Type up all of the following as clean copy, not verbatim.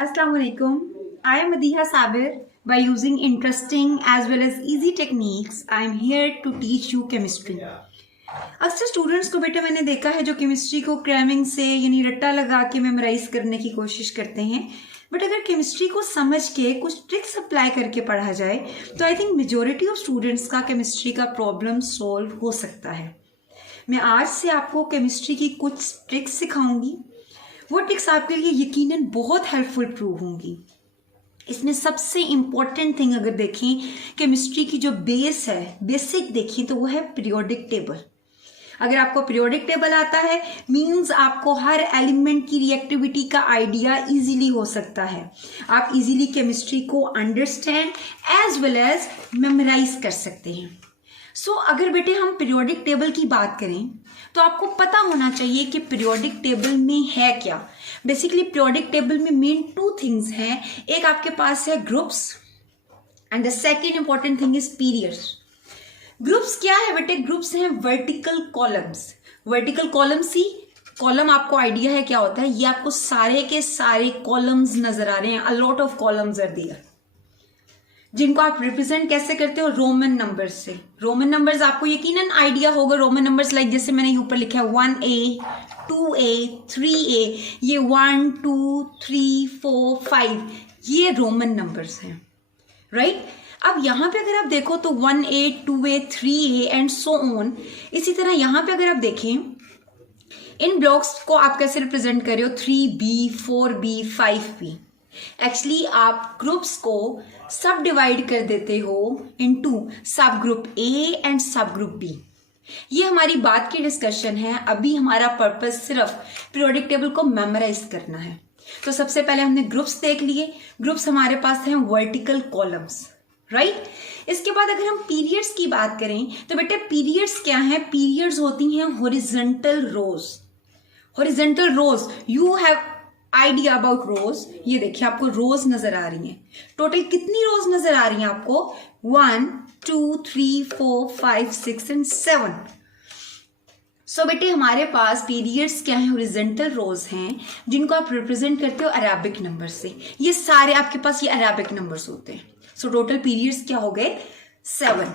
Assalamu alaikum. I am Madiha Sabir. By using interesting as well as easy techniques, I am here to teach you chemistry. अक्सर students को बेटा मैंने देखा है जो chemistry को क्रैमिंग से यानी रट्टा लगा के मेमोराइज करने की कोशिश करते हैं, बट अगर केमिस्ट्री को समझ के कुछ ट्रिक्स अप्लाई करके पढ़ा जाए तो I think majority of students का केमिस्ट्री का प्रॉब्लम सॉल्व हो सकता है। मैं आज से आपको केमिस्ट्री की कुछ ट्रिक्स सिखाऊंगी। वो ट्रिक्स आपके लिए यकीनन बहुत हेल्पफुल प्रूव होंगी। इसमें सबसे इम्पॉर्टेंट थिंग अगर देखें केमिस्ट्री की जो बेस है, बेसिक देखें तो वो है पीरियोडिक टेबल। अगर आपको पीरियोडिक टेबल आता है मींस आपको हर एलिमेंट की रिएक्टिविटी का आइडिया इजीली हो सकता है। आप इजीली केमिस्ट्री को understand as well as memorize कर सकते हैं। सो अगर बेटे हम पीरियोडिक टेबल की बात करें तो आपको पता होना चाहिए कि पीरियोडिक टेबल में है क्या। बेसिकली पीरियोडिक टेबल में मेन टू थिंग्स हैं। एक आपके पास है groups and the second important thing is periods. Groups क्या है बेटे? ग्रुप्स हैं वर्टिकल कॉलम्स। वर्टिकल कॉलम्स ही कॉलम आपको आइडिया है क्या होता है? ये आपको सारे के सारे कॉलम्स नजर आ रहे हैं। A lot of columns are there जिनको आप रिप्रेजेंट कैसे करते हो? रोमन नंबर्स से। रोमन नंबर्स आपको यकीनन आइडिया होगा। रोमन नंबर्स लाइक जैसे मैंने ऊपर लिखा है 1A 2A 3A, ये 1 2 3 4 5 ये रोमन नंबर्स हैं, राइट? अब यहाँ पे अगर आप देखो तो 1A 2A 3A and so on. इसी तरह यहाँ पे अगर आप देखें इन ब्लॉक्स को आप कैसे रिप्रेजेंट कर रहे हो? 3B 4B 5B। एक्चुअली आप ग्रुप्स को सब डिवाइड कर देते हो इनटू सब ग्रुप ए एंड सब ग्रुप बी। ये हमारी बात की डिस्कशन है। अभी हमारा पर्पस सिर्फ पीरियोडिक टेबल को मेमोराइज करना है। तो सबसे पहले हमने ग्रुप्स देख लिए। ग्रुप्स हमारे पास हैं वर्टिकल कॉलम्स, राइट? इसके बाद अगर हम पीरियड्स की बात करें तो बेटे पीरियड्स क्या हैं? पीरियड्स होती हैं horizontal rows. Horizontal rows, you have idea about rows. ये देखिए आपको रोज नजर आ रही हैं। टोटल कितनी रोज नजर आ रही हैं आपको? 1 2 3 4 5 6 एंड 7। सो बेटे हमारे पास पीरियड्स क्या है? हॉरिजॉन्टल रोज हैं जिनको आप रिप्रेजेंट करते हो अरेबिक नंबर से। ये सारे आपके पास ये अरेबिक नंबर्स होते हैं। सो टोटल पीरियड्स क्या हो गए? 7।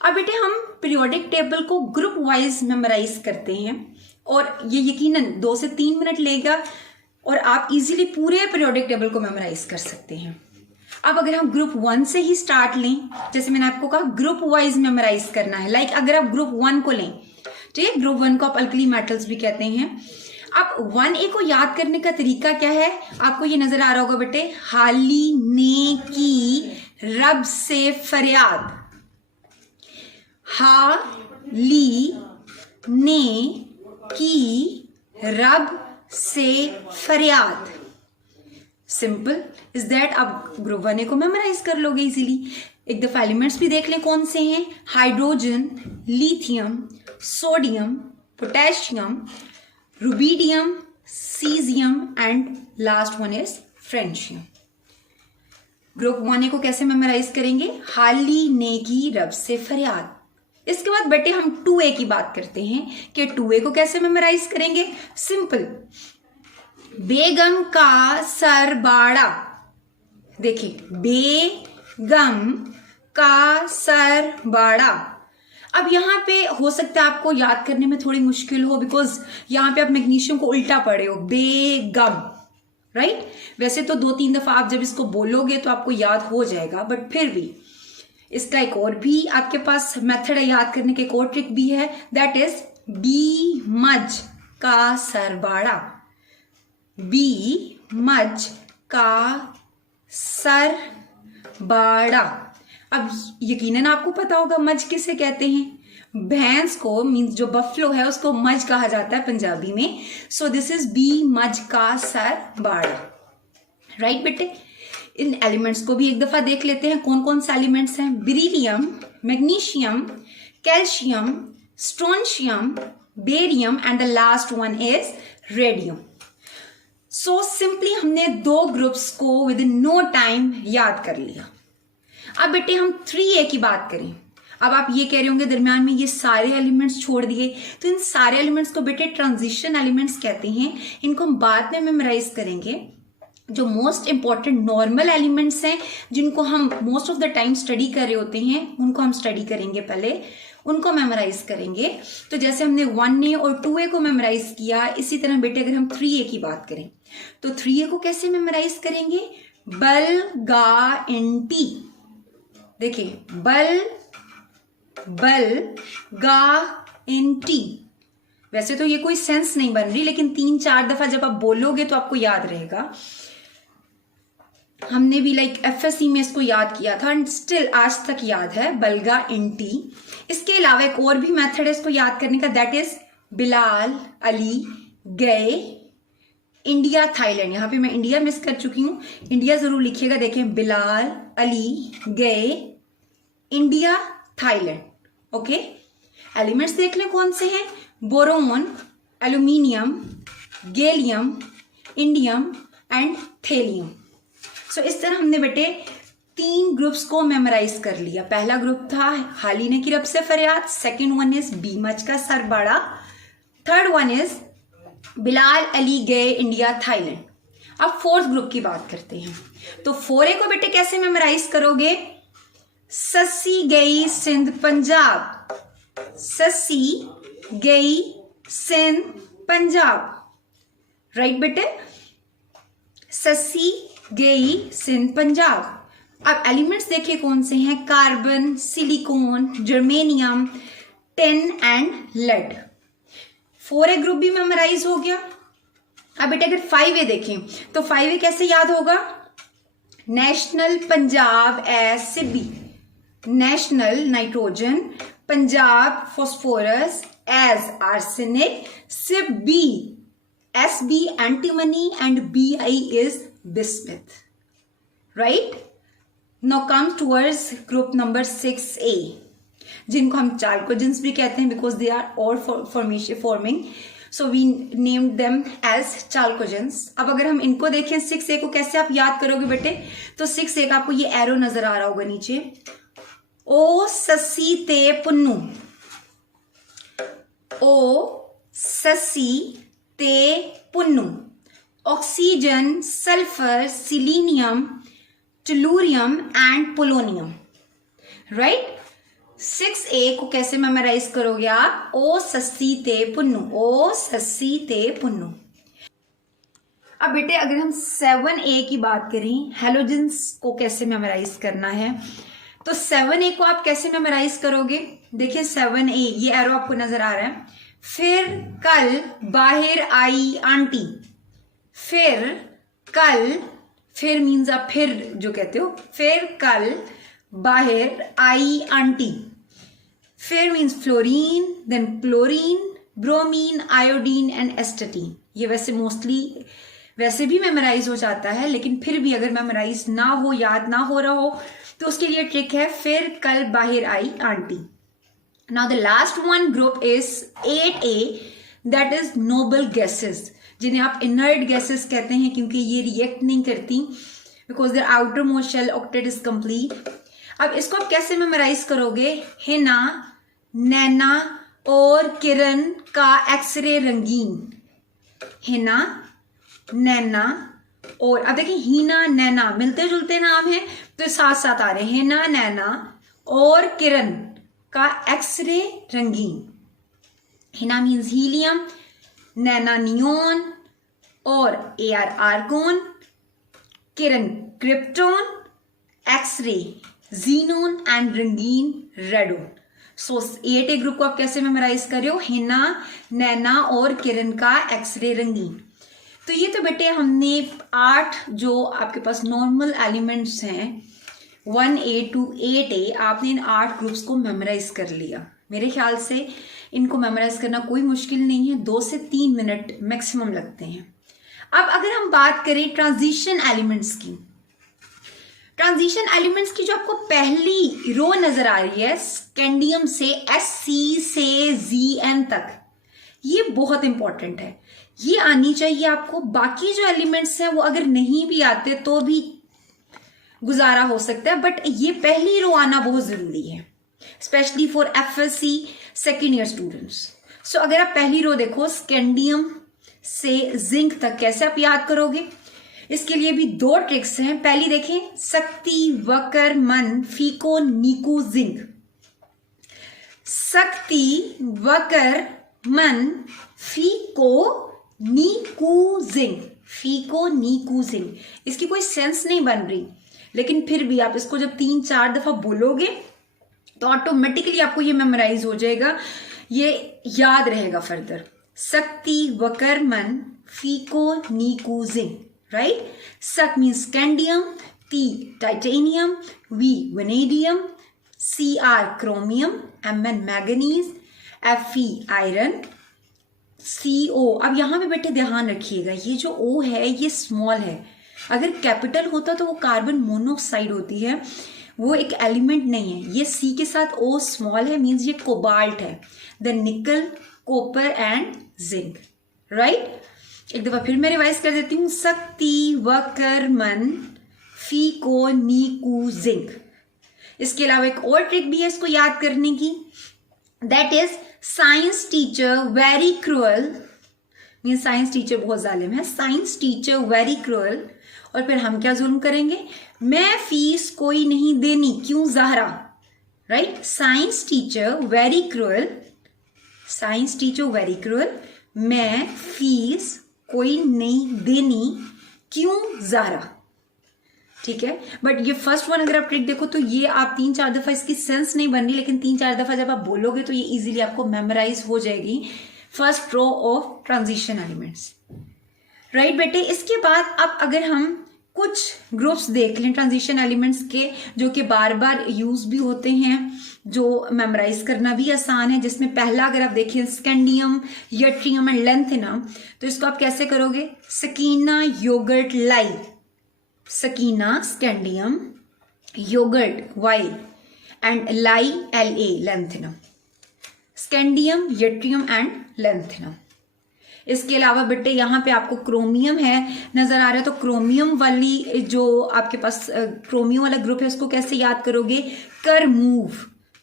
अब बेटे हम पीरियोडिक टेबल को ग्रुप वाइज मेमोराइज करते हैं और ये यकीनन 2 से 3 मिनट लेगा और आप इजीली पूरे पीरियोडिक टेबल को मेमोराइज कर सकते हैं। अब अगर हम ग्रुप 1 से ही स्टार्ट लें, जैसे मैंने आपको कहा ग्रुप वाइज मेमोराइज करना है। लाइक अगर आप ग्रुप 1 को लें, ठीक है, ग्रुप 1 को आप अल्कली मेटल्स भी कहते हैं। अब 1A को याद करने का तरीका क्या है? आपको ये नजर आ रहा होगा बेटे, हाली ने की रब से फरियाद। हाली ने की रब से फरियाद। Simple is that. आप ग्रुप 1A को मेमोराइज कर लोगे इजीली। एक दफा एलिमेंट्स भी देख लें कौन से हैं। Hydrogen, lithium, sodium, potassium, rubidium, caesium and last one is francium. Group 1A को कैसे मेमोराइज करेंगे? हाली ने की रब से फरियाद। इसके बाद बेटे हम 2A की बात करते हैं कि 2A को कैसे मेमोराइज करेंगे। सिंपल, बेगम का सर बाड़ा। देखिए, बेगम का सर बाड़ा। अब यहाँ पे हो सकता है आपको याद करने में थोड़ी मुश्किल हो बिकॉज यहाँ पे आप मैग्नीशियम को उल्टा पढ़े हो, बेगम, राइट? वैसे तो 2-3 दफा आप जब इसको बोलोगे तो आपको याद हो जाएगा, बट फिर भी इसका एक और भी आपके पास मेथड है याद करने के, एक और ट्रिक भी है, दैट इज बी मज का सरबाड़ा। बी मज का सर बाड़ा। अब यकीनन आपको पता होगा मज किसे कहते हैं। भैंस को मीन्स जो बफलो है उसको मज कहा जाता है पंजाबी में। सो दिस इज बी मज का सर बाड़ा, राइट बेटे? इन एलिमेंट्स को भी एक दफा देख लेते हैं कौन कौन से एलिमेंट्स हैं। Beryllium, magnesium, calcium, strontium, barium and the last one is radium. So simply हमने 2 ग्रुप्स को विद इन नो टाइम याद कर लिया। अब बेटे हम 3A की बात करें। अब आप ये कह रहे होंगे दरमियान में ये सारे एलिमेंट्स छोड़ दिए, तो इन सारे एलिमेंट्स को बेटे ट्रांजिशन एलिमेंट्स कहते हैं। इनको हम बाद में मेमोराइज करेंगे। जो मोस्ट इंपॉर्टेंट नॉर्मल एलिमेंट्स हैं जिनको हम most of the time study कर रहे होते हैं उनको हम स्टडी करेंगे, पहले उनको मेमोराइज करेंगे। तो जैसे हमने 1A और 2A को मेमोराइज किया, इसी तरह बेटे अगर हम 3A की बात करें तो 3A को कैसे मेमोराइज करेंगे? बल गा इन टी। देखिए बल गा इन टी। वैसे तो ये कोई सेंस नहीं बन रही, लेकिन 3-4 दफा जब आप बोलोगे तो आपको याद रहेगा। हमने भी FSC में इसको याद किया था एंड स्टिल आज तक याद है, बलगा इन टी। इसके अलावा एक और भी मेथड है इसको याद करने का, दैट इज बिलाल अली गए इंडिया थाईलैंड। यहाँ पे मैं इंडिया मिस कर चुकी हूँ, इंडिया जरूर लिखिएगा। देखें, बिलाल अली गए इंडिया थाईलैंड। ओके, एलिमेंट्स देख लें कौन से हैं? Boron, aluminium, gallium, indium and thallium. So इस तरह हमने बेटे 3 ग्रुप्स को मेमोराइज कर लिया। पहला ग्रुप था हाली ने की रब से फरियाद, सेकेंड वन इज बीमच का सर बड़ा, third one is Bilal Ali गए इंडिया थाईलैंड। अब फोर्थ ग्रुप की बात करते हैं। तो 4A को बेटे कैसे मेमोराइज करोगे? सस्सी गई सिंध पंजाब, सस्सी गई सिंध पंजाब। राइट बेटे, सस्सी गई सिंध पंजाब। अब एलिमेंट्स देखिए कौन से हैं? Carbon, silicon, germanium, tin and lead. 4A group भी मेमोराइज हो गया। अब बेटा अगर 5A देखें तो 5A कैसे याद होगा? नेशनल पंजाब एज सिब्बी, national nitrogen, Punjab phosphorus, as arsenic, सिब्बी SB antimony and BI is bismuth. Right? Now comes towards group number 6A, जिनको हम chalcogens भी कहते हैं because they are all forming. So we named them as chalcogens. अब अगर हम इनको देखें 6A को कैसे आप याद करोगे बेटे? तो 6A का आपको ये एरो नजर आ रहा होगा नीचे, ओ ससी ते पुन्नू, ओ ससी ते Punnu, oxygen, sulphur, selenium, tellurium and polonium. Right? 6A को कैसे मेमोराइज करोगे आप? ओ सस्सी ते पुन्नू, ओ सस्सी ते पुन्नू। अब बेटे अगर हम 7A की बात करें, हेलोजेंस को कैसे मेमोराइज करना है, तो 7A को आप कैसे मेमोराइज करोगे? देखिए 7A, ये एरो आपको नजर आ रहा है। फिर कल बाहर आई आंटी, फिर कल, फिर मीन्स आप फिर जो कहते हो, फिर कल बाहर आई आंटी, फिर means fluorine, then chlorine, bromine, iodine and astatine. ये वैसे मोस्टली वैसे भी मेमोराइज हो जाता है, लेकिन फिर भी अगर मेमोराइज ना हो, याद ना हो रहा हो, तो उसके लिए ट्रिक है फिर कल बाहर आई aunty. Now the last one group is 8A, that is noble gases, जिन्हें आप इनर्ट गैसेस कहते हैं क्योंकि ये रिएक्ट नहीं करती because their outermost shell octet is complete. अब इसको आप कैसे मेमोराइज करोगे? हिना, नैना और किरण का एक्सरे रंगीन, हिना, नैना और, अब देखिए हीना नैना मिलते जुलते नाम है तो साथ साथ आ रहे हैं, हिना, नैना और किरण का एक्सरे रंगीन। Hina means helium, Naina neon और AR argon, Kiran krypton, x ray xenon and रंगीन रेडोन। सो 8A ग्रुप को आप कैसे मेमोराइज कर रहे हो? हिना, नैना और किरण का एक्सरे रंगीन। तो ये तो बेटे हमने 8 जो आपके पास नॉर्मल एलिमेंट्स हैं 1A to 8A, आपने इन 8 ग्रुप्स को मेमोराइज कर लिया। मेरे ख्याल से इनको मेमोराइज करना कोई मुश्किल नहीं है, 2 से 3 मिनट मैक्सिमम लगते हैं। अब अगर हम बात करें ट्रांजिशन एलिमेंट्स की, ट्रांजिशन एलिमेंट्स की जो आपको पहली रो नजर आ रही है स्कैंडियम से SC से ZN तक, ये बहुत इंपॉर्टेंट है, ये आनी चाहिए आपको। बाकी जो एलिमेंट्स हैं वो अगर नहीं भी आते तो भी गुजारा हो सकता है, बट ये पहली रो आना बहुत जरूरी है, specially for FSC second year students. So अगर आप पहली रो देखो स्कैंडियम से जिंक तक, कैसे आप याद करोगे? इसके लिए भी 2 ट्रिक्स हैं। पहली देखें, शक्ति वकर मन फीको नीकू जिंक। शक्ति वकर मन फीको नीकू जिंक, फीको नीकू जिंक। इसकी कोई सेंस नहीं बन रही, लेकिन फिर भी आप इसको जब 3-4 दफा बोलोगे तो ऑटोमेटिकली आपको ये मेमोराइज हो जाएगा, ये याद रहेगा फर्दर। शक्ति वकर मन फीको नीकू जिंक, राइट। सक means scandium, T titanium, V vanadium, Cr chromium, Mn manganese, Fe iron, Co। अब यहां पे बेटे ध्यान रखिएगा, ये जो O है ये स्मॉल है। अगर कैपिटल होता तो वो कार्बन मोनोऑक्साइड होती है, वो एक एलिमेंट नहीं है। ये C के साथ O स्मॉल है, मीन्स ये कोबाल्ट है। देन निकल, कॉपर एंड जिंक, राइट। एक दफा फिर मैं रिवाइज कर देती हूँ। शक्ति वकर मन फीको नीकू जिंक। इसके अलावा एक और ट्रिक भी है इसको याद करने की, that is science teacher very cruel, mean science teacher बहुत जालिम है। साइंस टीचर वेरी क्रूअल, और फिर हम क्या जुल्म करेंगे, मैं फीस कोई नहीं देनी क्यों Zahra, right. Science teacher very cruel, science teacher very cruel, मैं फीस कोई नहीं देनी क्यों ज़हरा, ठीक है। बट ये फर्स्ट वन अगर आप ट्रिक देखो तो ये आप 3-4 दफा, इसकी सेंस नहीं बन रही, लेकिन 3-4 दफा जब आप बोलोगे तो ये इजीली आपको मेमोराइज हो जाएगी। First row of transition elements, right बेटे। इसके बाद अब अगर हम कुछ ग्रुप्स देख लें ट्रांजिशन एलिमेंट्स के, जो कि बार बार यूज भी होते हैं, जो मेमोराइज करना भी आसान है, जिसमें पहला अगर आप देखें स्कैंडियम, यट्रियम एंड लेंथिनम, तो इसको आप कैसे करोगे, सकीना योगर्ट लाई, Sakina scandium, yogurt Y and लाई La lanthanum, scandium, yttrium and lanthanum. इसके अलावा बेटे यहाँ पे आपको क्रोमियम है नजर आ रहा है, तो क्रोमियम वाली जो आपके पास क्रोमियम वाला ग्रुप है उसको कैसे याद करोगे, कर move,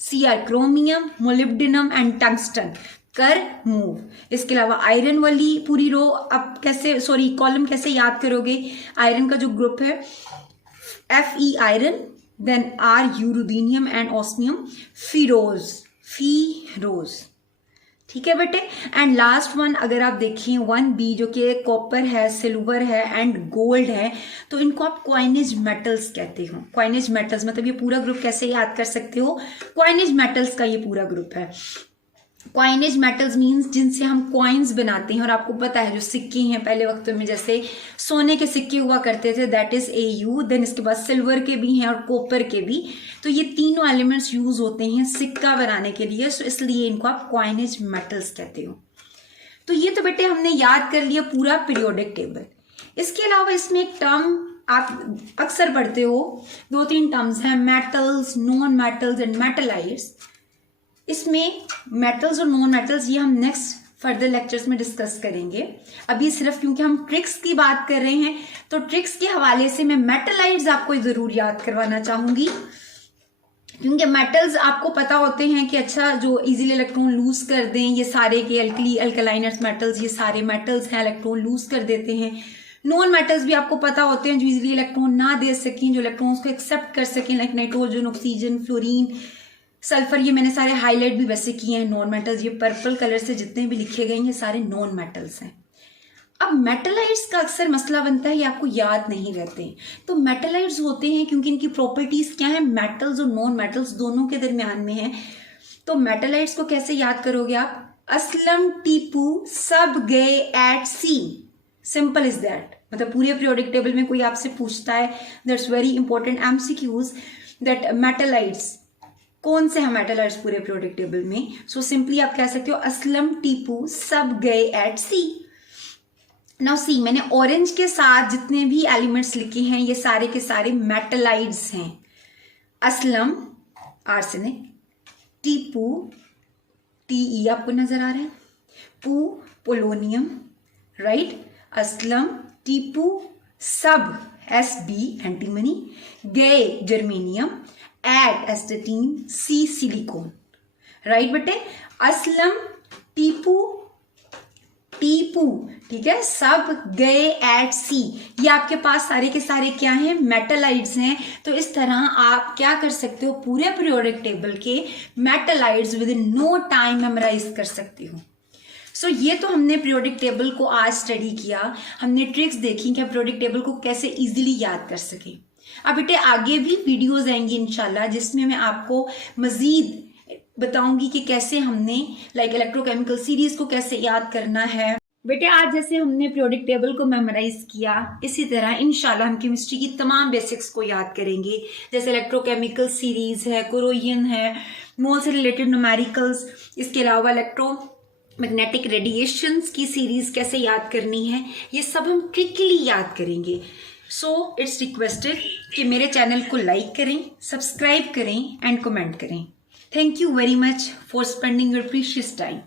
Cr chromium, molybdenum and tungsten, कर मूव। इसके अलावा आयरन वाली पूरी रो आप कैसे, सॉरी कॉलम कैसे याद करोगे, आयरन का जो ग्रुप है Fe iron, then R ruthenium and osmium, Firoz, Firoz, ठीक है बेटे। एंड लास्ट वन अगर आप देखिए 1b जो कि कॉपर है, सिल्वर है एंड गोल्ड है, तो इनको आप क्वाइनेज मेटल्स कहते हो। क्वाइनेज मेटल्स मतलब ये पूरा ग्रुप कैसे याद कर सकते हो, क्वाइनेज मेटल्स का ये पूरा ग्रुप है। क्वाइनेज मेटल्स मीन्स जिनसे हम क्वाइंस बनाते हैं, और आपको पता है जो सिक्के हैं पहले वक्तों में जैसे सोने के सिक्के हुआ करते थे, दैट इज Au। देन इसके बाद सिल्वर के भी हैं और कॉपर के भी, तो ये तीनों एलिमेंट्स यूज होते हैं सिक्का बनाने के लिए, सो इसलिए इनको आप क्वाइनेज मेटल्स कहते हो। तो ये तो बेटे हमने याद कर लिया पूरा पीरियोडिक टेबल। इसके अलावा इसमें एक टर्म आप अक्सर पढ़ते हो, 2-3 टर्म्स हैं, मेटल्स, नॉन मेटल्स एंड मेटलाइट्स। इसमें मेटल्स और नॉन मेटल्स ये हम नेक्स्ट फर्दर लेक्चर्स में डिस्कस करेंगे। अभी सिर्फ क्योंकि हम ट्रिक्स की बात कर रहे हैं, तो ट्रिक्स के हवाले से मैं मेटलाइट्स आपको जरूर याद करवाना चाहूंगी, क्योंकि मेटल्स आपको पता होते हैं कि अच्छा जो इजीली इलेक्ट्रॉन लूज कर दें, ये सारे के अल्कली अल्कलाइन अर्थ मेटल्स, ये सारे मेटल्स हैं, इलेक्ट्रॉन लूज कर देते हैं। नॉन मेटल्स भी आपको पता होते हैं जो इजीली इलेक्ट्रॉन ना दे सकें, जो इलेक्ट्रॉन्स को एक्सेप्ट कर सकें, like nitrogen, oxygen, fluorine, sulphur. ये मैंने सारे हाईलाइट भी वैसे किए हैं नॉन मेटल्स, ये पर्पल कलर से जितने भी लिखे गए हैं ये सारे नॉन मेटल्स हैं। अब मेटलाइट्स का अक्सर मसला बनता है, ये आपको याद नहीं रहते। तो मेटलाइट्स होते हैं क्योंकि इनकी प्रॉपर्टीज क्या है, मेटल्स और नॉन मेटल्स दोनों के दरमियान में है। तो मेटलाइट्स को कैसे याद करोगे आप, असलम, टीपू सब गए एट सी, सिंपल इज दैट। मतलब पूरे पीरियोडिक टेबल में कोई आपसे पूछता है, that's very important MCQs, that metalloids कौन से हैं मेटलाइट्स पूरे पीरियोडिक टेबल में। सो सिंपली आप कह सकते हो असलम, टीपू सब गए एट सी। नाउ सी, मैंने ऑरेंज के साथ जितने भी एलिमेंट्स लिखे हैं ये सारे के सारे मेटलाइट्स हैं। असलम आर्सेनिक, टीपू Te आपको नजर आ रहा है, पू पोलोनियम, राइट। असलम, टीपू, सब Sb एंटीमनी, गए जर्मेनियम, एट एस्टेटीन, सी सिलिकॉन, राइट बेटे। असलम, टीपू, टीपू, ठीक है, सब गए एट सी। ये आपके पास सारे के सारे क्या हैं, मेटलाइड्स हैं। तो इस तरह आप क्या कर सकते हो, पूरे पीरियोडिक टेबल के metalloids within no time memorize कर सकते हो। सो ये तो हमने पीरियोडिक टेबल को आज स्टडी किया, हमने ट्रिक्स देखी कि पीरियोडिक टेबल को कैसे इजीली याद कर सके। अब बेटे आगे भी वीडियोस आएंगी इंशाल्लाह, जिसमें मैं आपको मजीद बताऊंगी कि कैसे हमने इलेक्ट्रोकेमिकल सीरीज को कैसे याद करना है। बेटे आज जैसे हमने पीरियोडिक टेबल को मेमोराइज किया, इसी तरह इंशाल्लाह हम केमिस्ट्री की तमाम बेसिक्स को याद करेंगे, जैसे इलेक्ट्रोकेमिकल सीरीज है, कोरोजन है, मोल से रिलेटेड न्यूमेरिकल्स, इसके अलावा मैग्नेटिक रेडिएशंस की सीरीज कैसे याद करनी है, ये सब हम ट्रिकली याद करेंगे। सो इट्स रिक्वेस्टेड कि मेरे चैनल को लाइक करें, सब्सक्राइब करें एंड कमेंट करें। Thank you very much for spending your precious time.